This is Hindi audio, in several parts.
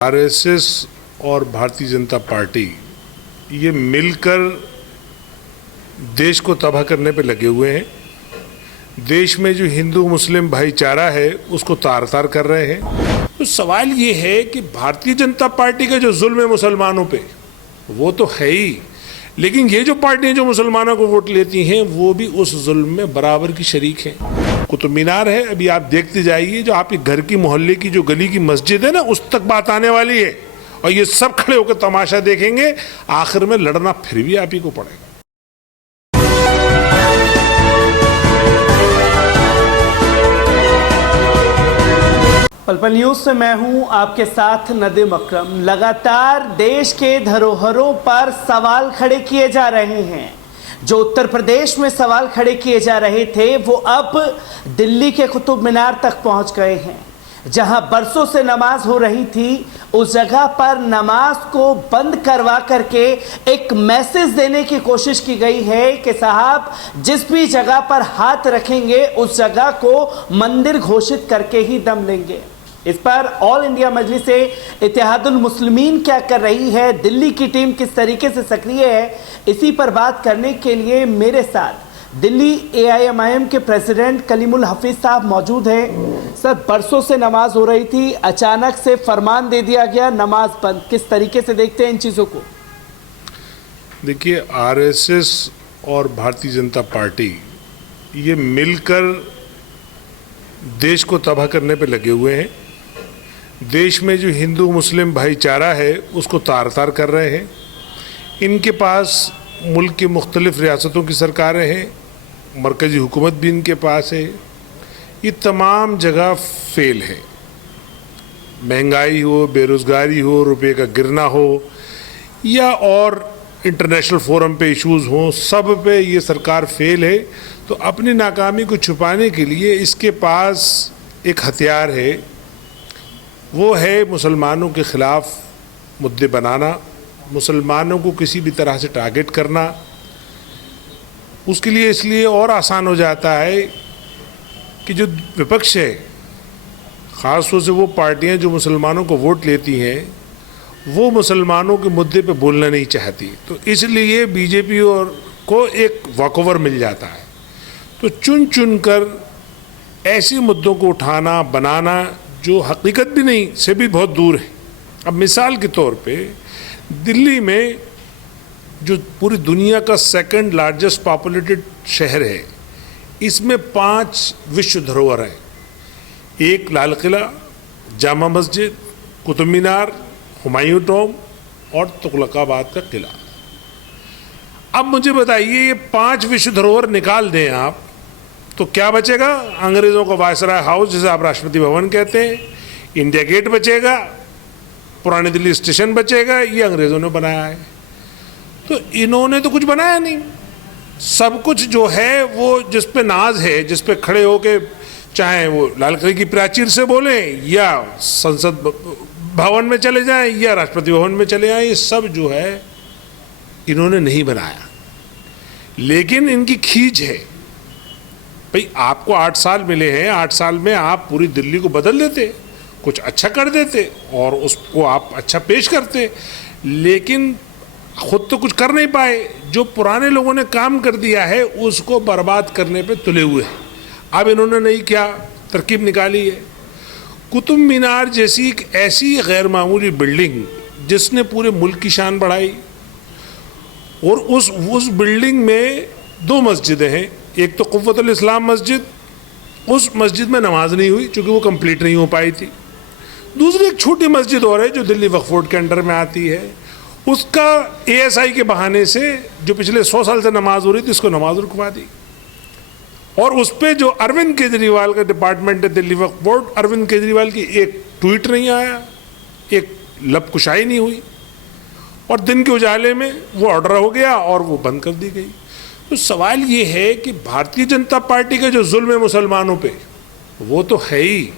आरएसएस और भारतीय जनता पार्टी ये मिलकर देश को तबाह करने पे लगे हुए हैं। देश में जो हिंदू मुस्लिम भाईचारा है उसको तार तार कर रहे हैं। तो सवाल ये है कि भारतीय जनता पार्टी का जो जुल्म है मुसलमानों पे वो तो है ही, लेकिन ये जो पार्टियां जो मुसलमानों को वोट लेती हैं वो भी उस जुल्म में बराबर की शरीक हैं। कुतुब मीनार है, अभी आप देखते जाइए, जो आपके घर की मोहल्ले की जो गली की मस्जिद है ना, उस तक बात आने वाली है और ये सब खड़े होकर तमाशा देखेंगे। आखिर में लड़ना फिर भी आप ही को पड़ेगा। पल पल न्यूज से मैं हूं आपके साथ नदीम अकरम। लगातार देश के धरोहरों पर सवाल खड़े किए जा रहे हैं। जो उत्तर प्रदेश में सवाल खड़े किए जा रहे थे वो अब दिल्ली के कुतुब मीनार तक पहुंच गए हैं। जहां बरसों से नमाज हो रही थी, उस जगह पर नमाज को बंद करवा करके एक मैसेज देने की कोशिश की गई है कि साहब जिस भी जगह पर हाथ रखेंगे उस जगह को मंदिर घोषित करके ही दम लेंगे। इस पर ऑल इंडिया मजलिस इत्तेहादुल मुस्लिमीन क्या कर रही है, दिल्ली की टीम किस तरीके से सक्रिय है, इसी पर बात करने के लिए मेरे साथ दिल्ली AIMIM के प्रेसिडेंट कलीमुल हफीज साहब मौजूद हैं। सर, बरसों से नमाज हो रही थी, अचानक से फरमान दे दिया गया नमाज बंद, किस तरीके से देखते हैं इन चीज़ों को? देखिए, RSS और भारतीय जनता पार्टी ये मिलकर देश को तबाह करने पे लगे हुए हैं। देश में जो हिंदू मुस्लिम भाईचारा है उसको तार तार कर रहे हैं। इनके पास मुल्क की मुख्तलिफ रियासतों की सरकारें हैं, मरकज़ी हुकूमत भी इनके पास है। ये तमाम जगह फेल है। महंगाई हो, बेरोज़गारी हो, रुपये का गिरना हो या और इंटरनेशनल फोरम पे इश्यूज़ हों, सब पे ये सरकार फेल है। तो अपनी नाकामी को छुपाने के लिए इसके पास एक हथियार है, वो है मुसलमानों के ख़िलाफ़ मुद्दे बनाना, मुसलमानों को किसी भी तरह से टारगेट करना। उसके लिए इसलिए और आसान हो जाता है कि जो विपक्ष है, ख़ास तौर से वो पार्टियां जो मुसलमानों को वोट लेती हैं, वो मुसलमानों के मुद्दे पे बोलना नहीं चाहती। तो इसलिए बीजेपी और को एक वॉकओवर मिल जाता है। तो चुन चुन कर ऐसे मुद्दों को उठाना, बनाना जो हकीकत भी नहीं से भी बहुत दूर है। अब मिसाल के तौर पे दिल्ली में जो पूरी दुनिया का सेकंड लार्जेस्ट पॉपुलेटेड शहर है, इसमें 5 विश्व धरोहर हैं। एक लाल किला, जामा मस्जिद, कुतुब मीनार, हुमायूं टॉम और तुगलकाबाद का किला। अब मुझे बताइए, ये 5 विश्व धरोहर निकाल दें आप तो क्या बचेगा? अंग्रेज़ों का वायसराय हाउस, जिसे आप राष्ट्रपति भवन कहते हैं, इंडिया गेट बचेगा, पुरानी दिल्ली स्टेशन बचेगा। ये अंग्रेज़ों ने बनाया है। तो इन्होंने तो कुछ बनाया नहीं। सब कुछ जो है वो जिस पे नाज है, जिस पे खड़े होके चाहे वो लाल किले की प्राचीर से बोलें या संसद भवन में चले जाएं या राष्ट्रपति भवन में चले आएं, ये सब जो है इन्होंने नहीं बनाया। लेकिन इनकी खींच है, भाई आपको 8 साल मिले हैं, 8 साल में आप पूरी दिल्ली को बदल देते, कुछ अच्छा कर देते और उसको आप अच्छा पेश करते, लेकिन खुद तो कुछ कर नहीं पाए। जो पुराने लोगों ने काम कर दिया है उसको बर्बाद करने पे तुले हुए हैं। अब इन्होंने नहीं क्या तरकीब निकाली है? कुतुब मीनार जैसी एक ऐसी गैर मामूली बिल्डिंग जिसने पूरे मुल्क की शान बढ़ाई, और उस बिल्डिंग में 2 मस्जिदें हैं। एक तो क़ुव्वतुल इस्लाम मस्जिद, उस मस्जिद में नमाज नहीं हुई क्योंकि वो कंप्लीट नहीं हो पाई थी। दूसरी एक छोटी मस्जिद और है जो दिल्ली वक्फ बोर्ड के अंडर में आती है, उसका ASI के बहाने से जो पिछले 100 साल से नमाज हो रही थी उसको नमाज रुकवा दी। और उस पर जो अरविंद केजरीवाल का डिपार्टमेंट है दिल्ली वक्फ बोर्ड, अरविंद केजरीवाल की एक ट्वीट नहीं आया, एक लबकुशाई नहीं हुई, और दिन के उजाले में वो ऑर्डर हो गया और वो बंद कर दी गई। तो सवाल ये है कि भारतीय जनता पार्टी का जो जुल्म है मुसलमानों पे वो तो है ही,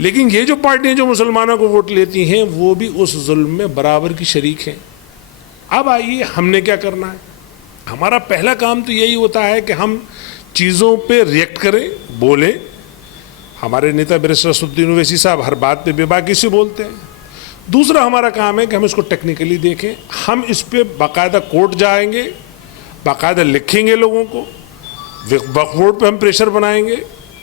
लेकिन ये जो पार्टियां जो मुसलमानों को वोट लेती हैं वो भी उस जुल्म में बराबर की शरीक हैं। अब आइए, हमने क्या करना है? हमारा पहला काम तो यही होता है कि हम चीज़ों पे रिएक्ट करें, बोलें। हमारे नेता बैरिस्टर असदुद्दीन ओवैसी साहब हर बात पे बेबाकी से बोलते हैं। दूसरा हमारा काम है कि हम इसको टेक्निकली देखें, हम इस पे बाकायदा कोर्ट जाएंगे, बाकायदा लिखेंगे लोगों को, वक्फ बोर्ड पे हम प्रेशर बनाएंगे,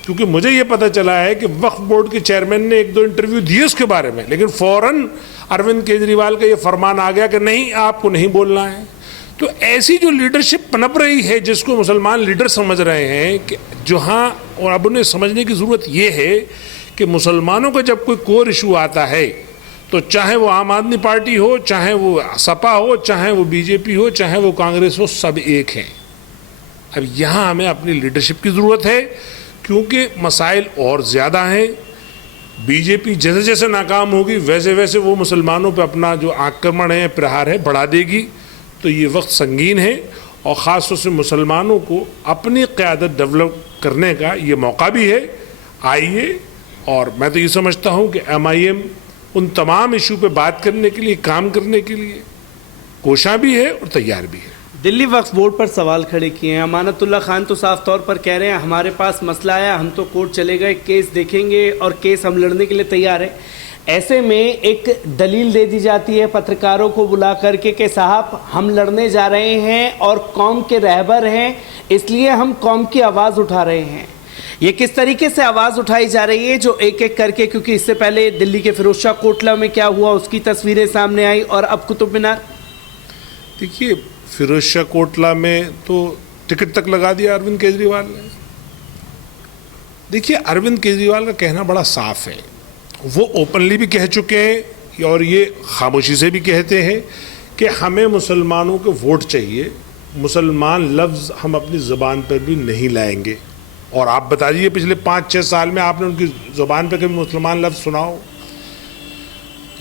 क्योंकि मुझे ये पता चला है कि वक्फ बोर्ड के चेयरमैन ने 1-2 इंटरव्यू दिए उसके बारे में, लेकिन फौरन अरविंद केजरीवाल का ये फरमान आ गया कि नहीं, आपको नहीं बोलना है। तो ऐसी जो लीडरशिप पनप रही है, जिसको मुसलमान लीडर समझ रहे हैं कि जहाँ, और अब उन्हें समझने की ज़रूरत ये है कि मुसलमानों का जब कोई कोर इशू आता है तो चाहे वो आम आदमी पार्टी हो, चाहे वो सपा हो, चाहे वो बीजेपी हो, चाहे वो कांग्रेस हो, सब एक हैं। अब यहाँ हमें अपनी लीडरशिप की ज़रूरत है, क्योंकि मसाइल और ज़्यादा हैं। बीजेपी जैसे जैसे नाकाम होगी वैसे वैसे वो मुसलमानों पर अपना जो आक्रमण है, प्रहार है, बढ़ा देगी। तो ये वक्त संगीन है, और ख़ास तौर से मुसलमानों को अपनी क़यादत डेवलप करने का ये मौका भी है। आइए, और मैं तो ये समझता हूँ कि MIM उन तमाम इशू पे बात करने के लिए, काम करने के लिए कोशां भी है और तैयार भी है। दिल्ली वक्फ बोर्ड पर सवाल खड़े किए हैं। अमानतुल्लाह खान तो साफ तौर पर कह रहे हैं हमारे पास मसला आया, हम तो कोर्ट चले गए, केस देखेंगे और केस हम लड़ने के लिए तैयार है। ऐसे में एक दलील दे दी जाती है पत्रकारों को बुला करके कि साहब हम लड़ने जा रहे हैं और कौम के रहबर हैं, इसलिए हम कौम की आवाज़ उठा रहे हैं। ये किस तरीके से आवाज़ उठाई जा रही है, जो एक एक करके, क्योंकि इससे पहले दिल्ली के फिरोजशाह कोटला में क्या हुआ उसकी तस्वीरें सामने आई, और अब कुतुब मीनार। देखिए, फिरोजशाह कोटला में तो टिकट तक लगा दिया अरविंद केजरीवाल ने। देखिए, अरविंद केजरीवाल का कहना बड़ा साफ है, वो ओपनली भी कह चुके हैं और ये खामोशी से भी कहते हैं कि हमें मुसलमानों के वोट चाहिए, मुसलमान लफ्ज़ हम अपनी ज़ुबान पर भी नहीं लाएंगे। और आप बता दीजिए पिछले 5-6 साल में आपने उनकी ज़ुबान पर कभी मुसलमान लफ्ज़ सुनाओ?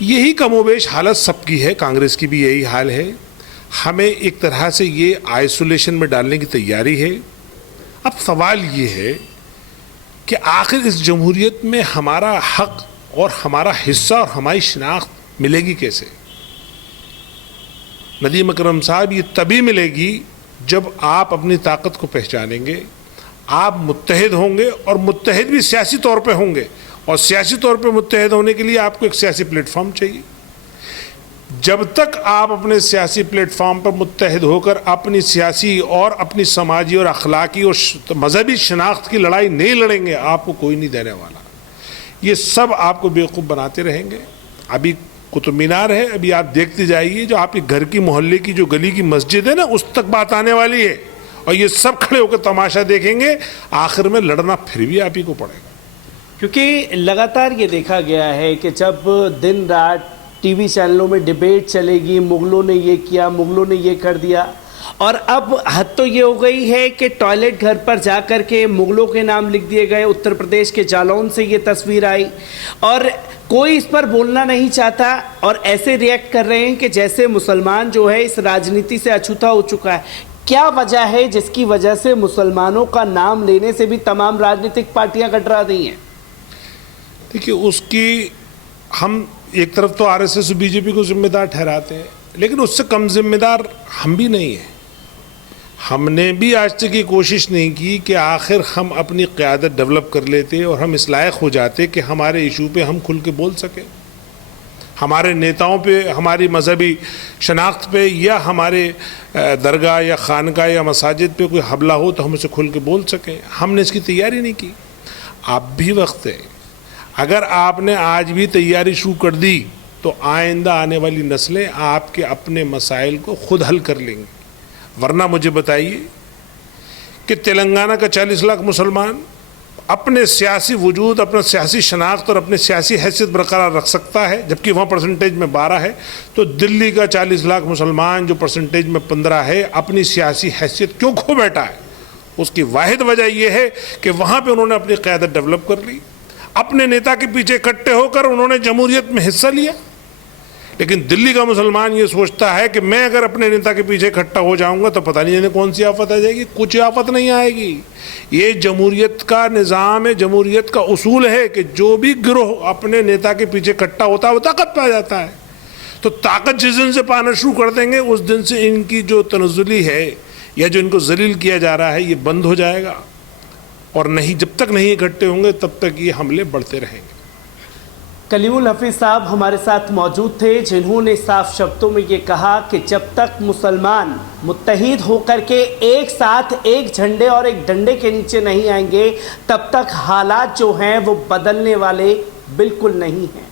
यही कमोबेश हालत सबकी है, कांग्रेस की भी यही हाल है। हमें एक तरह से ये आइसोलेशन में डालने की तैयारी है। अब सवाल ये है कि आखिर इस जमहूरियत में हमारा हक और हमारा हिस्सा और हमारी शिनाख्त मिलेगी कैसे? नदीम अकरम साहब, ये तभी मिलेगी जब आप अपनी ताकत को पहचानेंगे, आप मुत्तहिद होंगे, और मुत्तहिद भी सियासी तौर पे होंगे, और सियासी तौर पे मुत्तहिद होने के लिए आपको एक सियासी प्लेटफॉर्म चाहिए। जब तक आप अपने सियासी प्लेटफॉर्म पर मुत्तहिद होकर अपनी सियासी और अपनी समाजी और अखलाकी और मजहबी शनाख्त की लड़ाई नहीं लड़ेंगे, आपको कोई नहीं देने वाला। ये सब आपको बेवकूफ़ बनाते रहेंगे। अभी कुतुब मीनार है, अभी आप देखते जाइए, जो आपके घर की मोहल्ले की जो गली की मस्जिद है ना, उस तक बात आने वाली है, और ये सब खड़े होकर तमाशा देखेंगे। आखिर में लड़ना फिर भी आप ही को पड़ेगा, क्योंकि लगातार ये देखा गया है कि जब दिन रात टीवी चैनलों में डिबेट चलेगी, मुगलों ने ये किया, मुगलों ने ये कर दिया, और अब हद तो ये हो गई है कि टॉयलेट घर पर जा कर के मुगलों के नाम लिख दिए गए। उत्तर प्रदेश के जालौन से ये तस्वीर आई, और कोई इस पर बोलना नहीं चाहता, और ऐसे रिएक्ट कर रहे हैं कि जैसे मुसलमान जो है इस राजनीति से अछूता हो चुका है। क्या वजह है जिसकी वजह से मुसलमानों का नाम लेने से भी तमाम राजनीतिक पार्टियां कतरा रही हैं? देखिए, उसकी हम एक तरफ तो RSS और BJP को जिम्मेदार ठहराते हैं, लेकिन उससे कम जिम्मेदार हम भी नहीं हैं। हमने भी आज तक ये कोशिश नहीं की कि आखिर हम अपनी क़यादत डेवलप कर लेते और हम इस लायक हो जाते कि हमारे इशू पे हम खुल के बोल सकें, हमारे नेताओं पे, हमारी मजहबी शनाख्त पे, या हमारे दरगाह या खानका या मसाजिद पे कोई हमला हो तो हम उसे खुल के बोल सकें। हमने इसकी तैयारी नहीं की। अब भी वक्त है, अगर आपने आज भी तैयारी शुरू कर दी तो आइंदा आने वाली नस्लें आपके अपने मसाइल को खुद हल कर लेंगी। वरना मुझे बताइए कि तेलंगाना का 40 लाख मुसलमान अपने सियासी वजूद, अपना सियासी शनाख्त और अपने सियासी हैसियत बरकरार रख सकता है, जबकि वहाँ परसेंटेज में 12 है, तो दिल्ली का 40 लाख मुसलमान जो परसेंटेज में 15 है, अपनी सियासी हैसियत क्यों खो बैठा है? उसकी वाहिद वजह यह है कि वहाँ पे उन्होंने अपनी क़यादत डेवलप कर ली, अपने नेता के पीछे इकट्ठे होकर उन्होंने जमहूरियत में हिस्सा लिया। लेकिन दिल्ली का मुसलमान ये सोचता है कि मैं अगर अपने नेता के पीछे इकट्ठा हो जाऊंगा तो पता नहीं कौन सी आफत आ जाएगी। कुछ आफत नहीं आएगी। ये जमहूरियत का निज़ाम है, जमहूरियत का उसूल है कि जो भी गिरोह अपने नेता के पीछे इकट्ठा होता है वो ताकत पा जाता है। तो ताकत जिस दिन से पाना शुरू कर देंगे उस दिन से इनकी जो तनज़ुली है या जो इनको जलील किया जा रहा है ये बंद हो जाएगा, और नहीं, जब तक नहीं इकट्ठे होंगे तब तक ये हमले बढ़ते रहेंगे। कलीमुल हफीज साहब हमारे साथ मौजूद थे, जिन्होंने साफ शब्दों में ये कहा कि जब तक मुसलमान मुत्तहिद होकर के एक साथ एक झंडे और एक डंडे के नीचे नहीं आएंगे, तब तक हालात जो हैं वो बदलने वाले बिल्कुल नहीं हैं।